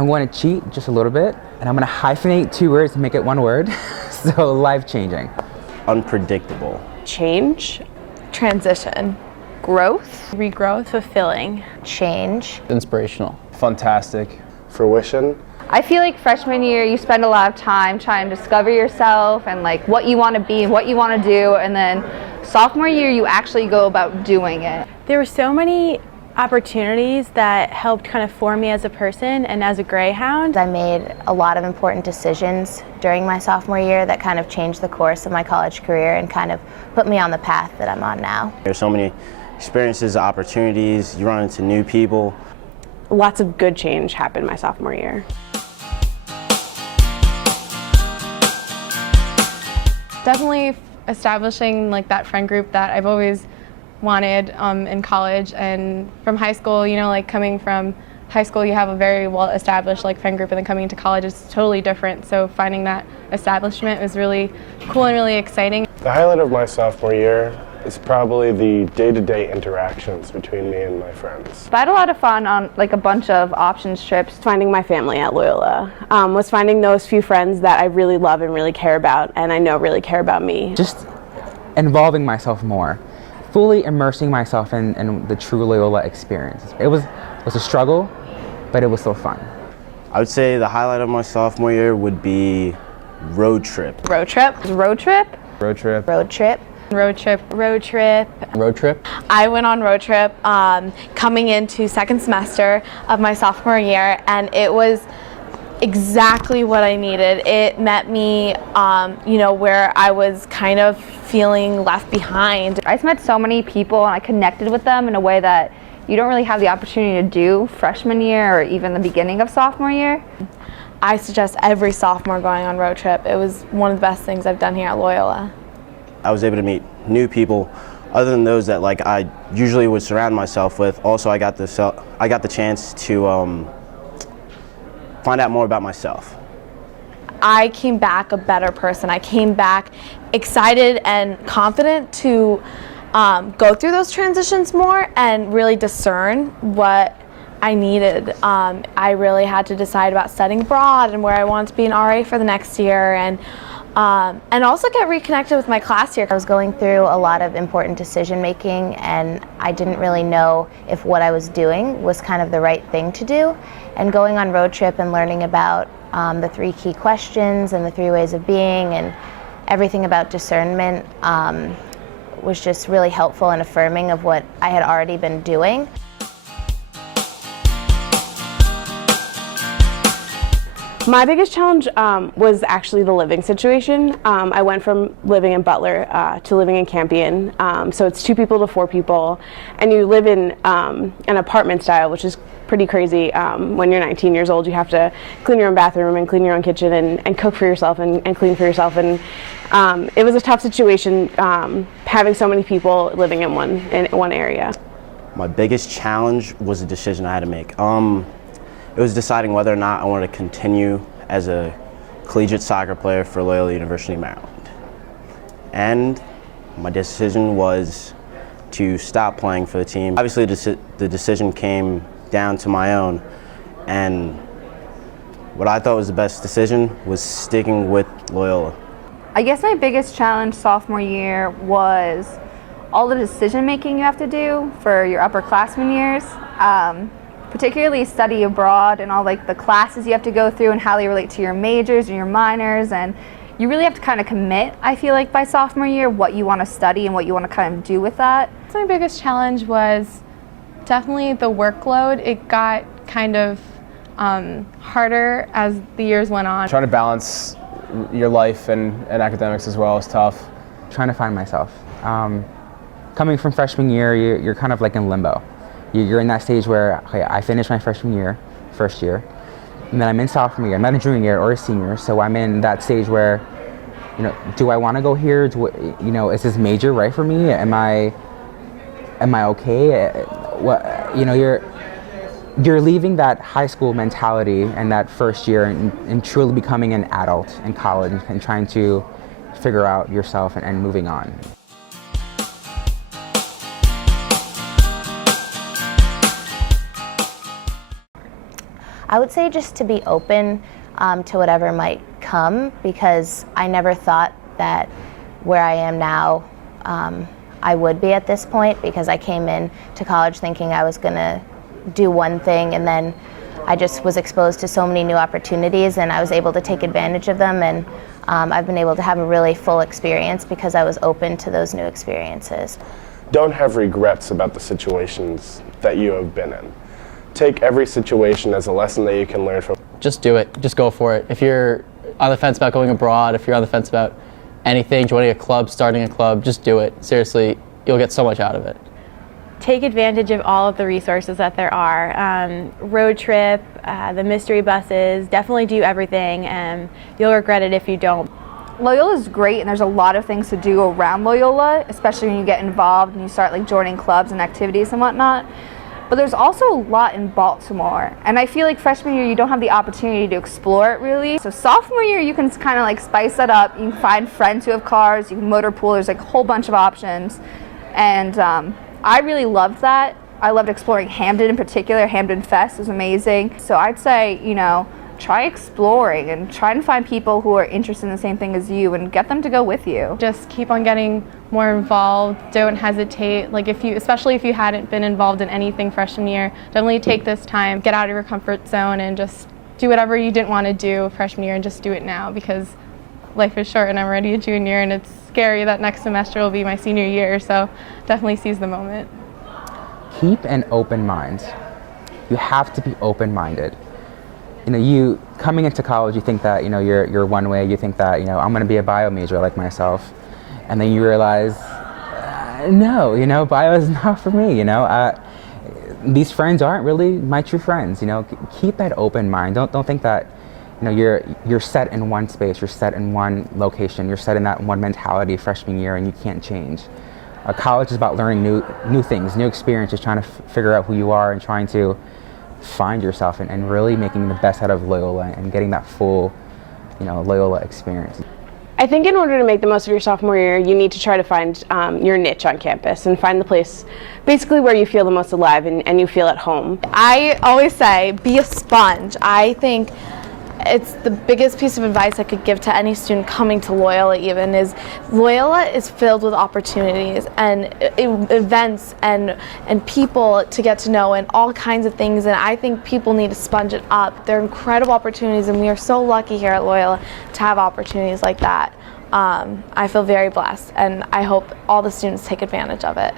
I'm going to cheat just a little bit, and I'm going to hyphenate 2 words to make it 1 word. So life-changing. Unpredictable. Change. Transition. Growth. Regrowth. Fulfilling. Change. Inspirational. Fantastic. Fruition. I feel like freshman year you spend a lot of time trying to discover yourself and like what you want to be and what you want to do, and then sophomore year you actually go about doing it. There were so many opportunities that helped kind of form me as a person and as a Greyhound. I made a lot of important decisions during my sophomore year that kind of changed the course of my college career and kind of put me on the path that I'm on now. There's so many experiences, opportunities, you run into new people. Lots of good change happened my sophomore year. Definitely establishing like that friend group that I've always wanted in college, and from high school, you know, like coming from high school you have a very well established like friend group, and then coming to college is totally different, so finding that establishment was really cool and really exciting. The highlight of my sophomore year is probably the day-to-day interactions between me and my friends. But I had a lot of fun on like a bunch of options trips. Finding my family at Loyola was finding those few friends that I really love and really care about, and I know really care about me. Just involving myself more, fully immersing myself in the true Loyola experience. It was a struggle, but it was so fun. I would say the highlight of my sophomore year would be road trip. Road trip. Road trip. Road trip. Road trip. Road trip. Road trip. Road trip. I went on road trip coming into second semester of my sophomore year, and it was exactly what I needed. It met me, you know, where I was kind of feeling left behind. I just met so many people and I connected with them in a way that you don't really have the opportunity to do freshman year or even the beginning of sophomore year. I suggest every sophomore going on road trip. It was one of the best things I've done here at Loyola. I was able to meet new people other than those that like I usually would surround myself with. Also, I got the chance to find out more about myself. I came back a better person. I came back excited and confident to go through those transitions more and really discern what I needed. I really had to decide about studying abroad and where I wanted to be an RA for the next year, and also get reconnected with my class here. I was going through a lot of important decision making, and I didn't really know if what I was doing was kind of the right thing to do. And going on road trip and learning about the 3 key questions and the 3 ways of being and everything about discernment was just really helpful and affirming of what I had already been doing. My biggest challenge was actually the living situation. I went from living in Butler to living in Campion, so it's 2 people to 4 people, and you live in an apartment style, which is pretty crazy. When you're 19 years old, you have to clean your own bathroom and clean your own kitchen and cook for yourself and clean for yourself, and it was a tough situation having so many people living in one area. My biggest challenge was a decision I had to make. It was deciding whether or not I wanted to continue as a collegiate soccer player for Loyola University, Maryland. And my decision was to stop playing for the team. Obviously, the decision came down to my own, and what I thought was the best decision was sticking with Loyola. I guess my biggest challenge sophomore year was all the decision making you have to do for your upperclassmen years. Particularly study abroad and all like the classes you have to go through and how they relate to your majors and your minors, and you really have to kind of commit, I feel like, by sophomore year what you want to study and what you want to kind of do with that. My biggest challenge was definitely the workload. It got kind of harder as the years went on. Trying to balance your life and academics as well is tough. Trying to find myself. Coming from freshman year, you're kind of like in limbo. You're in that stage where, okay, I finished my freshman year, first year, and then I'm in sophomore year. I'm not a junior year or a senior, so I'm in that stage where, you know, do I want to go here? You know, is this major right for me? Am I okay? What, you know, you're leaving that high school mentality and that first year and truly becoming an adult in college and trying to figure out yourself and moving on. I would say just to be open to whatever might come, because I never thought that where I am now I would be at this point, because I came in to college thinking I was going to do one thing, and then I just was exposed to so many new opportunities and I was able to take advantage of them, and I've been able to have a really full experience because I was open to those new experiences. Don't have regrets about the situations that you have been in. Take every situation as a lesson that you can learn from. Just do it. Just go for it. If you're on the fence about going abroad, if you're on the fence about anything, joining a club, starting a club, just do it. Seriously, you'll get so much out of it. Take advantage of all of the resources that there are. Road trip, the mystery buses, definitely do everything, and you'll regret it if you don't. Loyola is great, and there's a lot of things to do around Loyola, especially when you get involved and you start like joining clubs and activities and whatnot. But there's also a lot in Baltimore, and I feel like freshman year you don't have the opportunity to explore it really. So sophomore year you can kind of like spice that up. You can find friends who have cars, you can motor pool, there's like a whole bunch of options. And I really loved that. I loved exploring Hamden in particular. Hamden Fest was amazing. So I'd say, you know, try exploring and try and find people who are interested in the same thing as you and get them to go with you. Just keep on getting more involved. Don't hesitate. Like especially if you hadn't been involved in anything freshman year, definitely take this time, get out of your comfort zone, and just do whatever you didn't want to do freshman year, and just do it now, because life is short and I'm already a junior, and it's scary that next semester will be my senior year, so definitely seize the moment. Keep an open mind. You have to be open-minded. You know, you coming into college, you think that, you know, you're one way. You think that, you know, I'm going to be a bio major like myself, and then you realize, no, you know, bio is not for me. You know, these friends aren't really my true friends. You know, keep that open mind. Don't think that, you know, you're set in one space, you're set in one location, you're set in that one mentality freshman year, and you can't change. College is about learning new things, new experiences, trying to figure out who you are and trying to find yourself, and really making the best out of Loyola and getting that full, you know, Loyola experience. I think in order to make the most of your sophomore year, you need to try to find your niche on campus and find the place basically where you feel the most alive and you feel at home. I always say be a sponge. I think it's the biggest piece of advice I could give to any student coming to Loyola even is Loyola is filled with opportunities and events and people to get to know and all kinds of things, and I think people need to sponge it up. They're incredible opportunities, and we are so lucky here at Loyola to have opportunities like that. I feel very blessed, and I hope all the students take advantage of it.